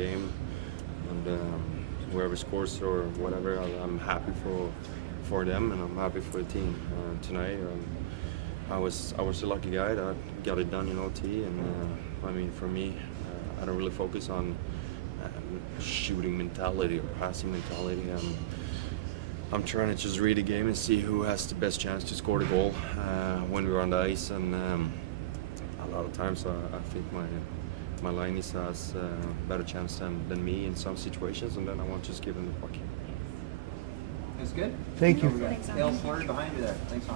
game, and whoever scores or whatever, I'm happy for them, and I'm happy for the team. Tonight, I was a lucky guy that got it done in OT, and I mean, for me, I don't really focus on shooting mentality or passing mentality. I'm trying to just read the game and see who has the best chance to score the goal when we're on the ice, and a lot of times I think my line has a better chance than me in some situations, and then I want to just give them the puck. That's good. Thank you. Dale Slaughter behind you there. Thanks, Tom.